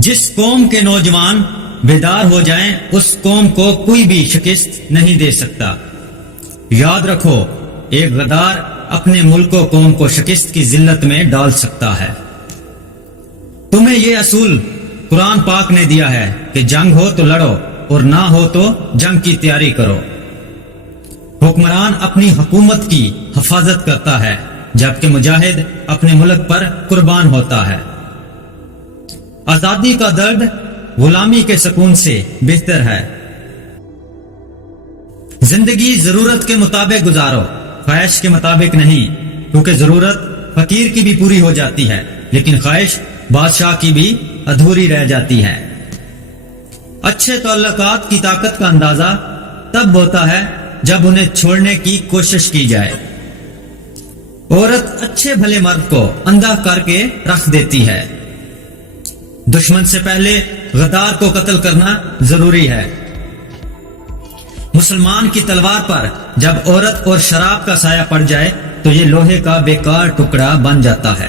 جس قوم کے نوجوان بیدار ہو جائیں اس قوم کو کوئی بھی شکست نہیں دے سکتا۔ یاد رکھو، ایک غدار اپنے ملک و قوم کو شکست کی ذلت میں ڈال سکتا ہے۔ تمہیں یہ اصول قرآن پاک نے دیا ہے کہ جنگ ہو تو لڑو اور نہ ہو تو جنگ کی تیاری کرو۔ حکمران اپنی حکومت کی حفاظت کرتا ہے جبکہ مجاہد اپنے ملک پر قربان ہوتا ہے۔ آزادی کا درد غلامی کے سکون سے بہتر ہے۔ زندگی ضرورت کے مطابق گزارو، خواہش کے مطابق نہیں، کیونکہ ضرورت فقیر کی بھی پوری ہو جاتی ہے لیکن خواہش بادشاہ کی بھی ادھوری رہ جاتی ہے۔ اچھے تعلقات کی طاقت کا اندازہ تب ہوتا ہے جب انہیں چھوڑنے کی کوشش کی جائے۔ عورت اچھے بھلے مرد کو اندھا کر کے رکھ دیتی ہے۔ دشمن سے پہلے غدار کو قتل کرنا ضروری ہے۔ مسلمان کی تلوار پر جب عورت اور شراب کا سایہ پڑ جائے تو یہ لوہے کا بیکار ٹکڑا بن جاتا ہے۔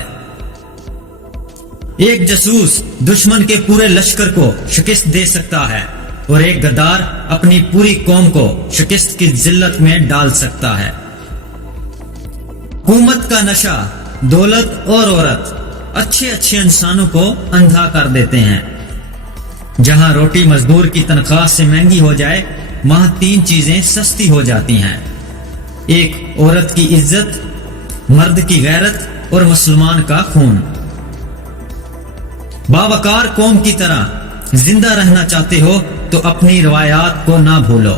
ایک جاسوس دشمن کے پورے لشکر کو شکست دے سکتا ہے اور ایک غدار اپنی پوری قوم کو شکست کی ذلت میں ڈال سکتا ہے۔ حکومت کا نشہ، دولت اور عورت اچھے انسانوں کو اندھا کر دیتے ہیں۔ جہاں روٹی مزدور کی تنخواہ سے مہنگی ہو جائے وہاں 3 چیزیں سستی ہو جاتی ہیں: ایک عورت کی عزت، مرد کی غیرت اور مسلمان کا خون۔ باوقار قوم کی طرح زندہ رہنا چاہتے ہو تو اپنی روایات کو نہ بھولو۔